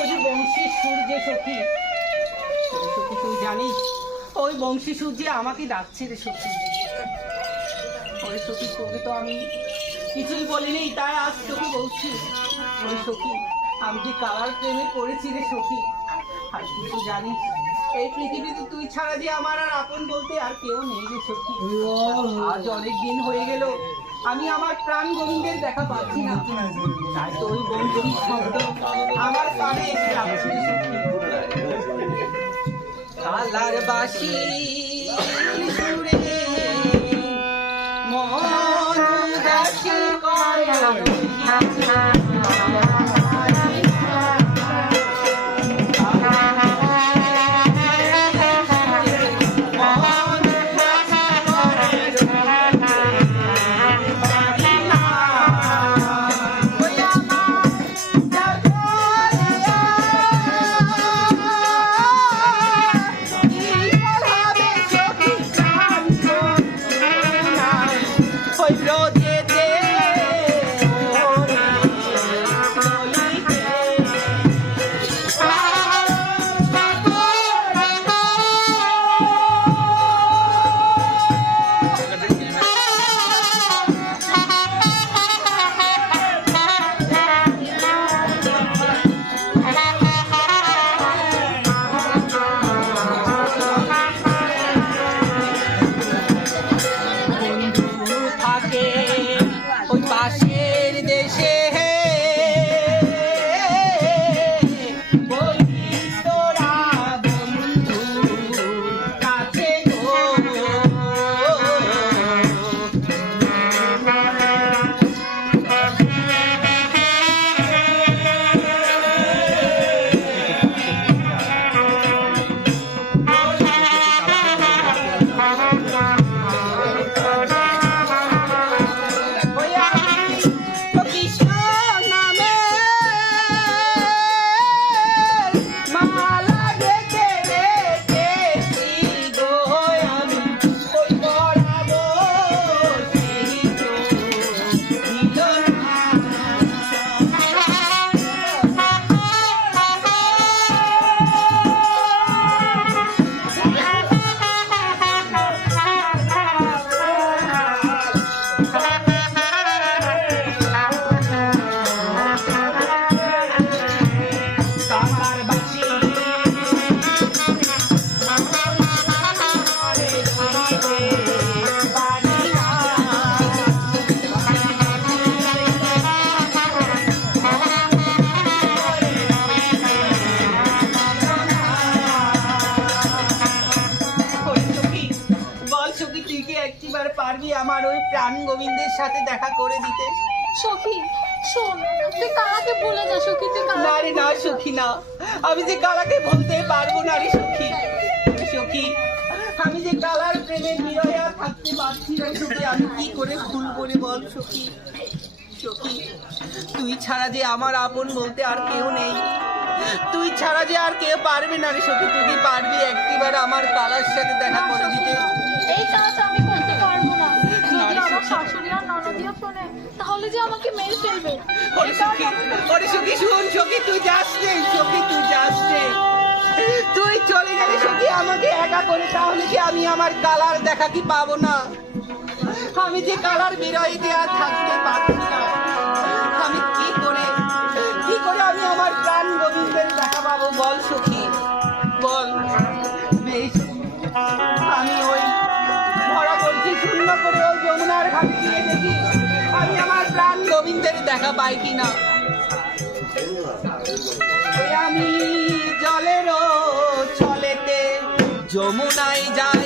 ওই যে বংশীর সুর যে সখী, সখী তুই জানিস ওই বংশী সুর যে আমাকে ডাকছে রে সখী। ওই সখী তোকে তো আমি কিছুই বলিনি, তাই আজ তোকে বলছি। ওই সখী আমি যে কালার প্রেমে পড়েছি রে সখী। আর কিছু জানিস এই পৃথিবীতে তুই ছাড়া যে আমার আর আপন বলতে আর কেউ নেই রে সখী। আজ অনেক দিন হয়ে গেল আমি আমার প্রাণ গোবিন্দের দেখা পাচ্ছি না, তাই তো ওই বংশীর শব্দ আমার কানে এসে লাগছে রে সখী। কালার বাসি সুরে মন উদাসী করে পারবি আমার ওই প্রাণ গোবিন্দের সাথে দেখা করে দিতে? সখী শোন, তুই কালাকে ভুলে যা সখী। তুই না রে না সখী না, আমি যে কালাকে ভুলতে পারবো না রে সখী। সখী আমি যে কালার প্রেমে বিরহে আর থাকতে পারছি না সখী, আমি কি করে ভুলবো রে বল সখী। সখী তুই ছাড়া যে আমার আপন বলতে আর কেউ নেই, তুই ছাড়া যে আর কেউ পারবে না রে সখী। তুই কি পারবি একটিবার আমার কালার সাথে দেখা করে দিতে? এই কাজ আমি করতে পারবো না। যদি আমার শাশুড়ি আর ননদিয়া শোনে তাহলে যে আমাকে মেরে ফেলবে। ওরে সখী শুন সখী, তুই যাস রে সখী, তুই যাস রে। তুই চলে গেলে সখী আমাকে একা করে, তাহলে কি আমি আমার কালার দেখা কি পাবো না? আমি যে কালার বিরহিতে আর থাকতে পারছি না। আমি কি করে আমি আমার প্রাণ গোবিন্দের দেখা পাবো বল সখী, বল। বেশ আমি ওই ভরা বলছি শূন্য করে ওই যমুনার ঘাটে গিয়ে দেখি আমি আমার প্রাণ গোবিন্দের দেখা পাই কিনা। আমি জলেরও ছলেতে যমুনায় যাই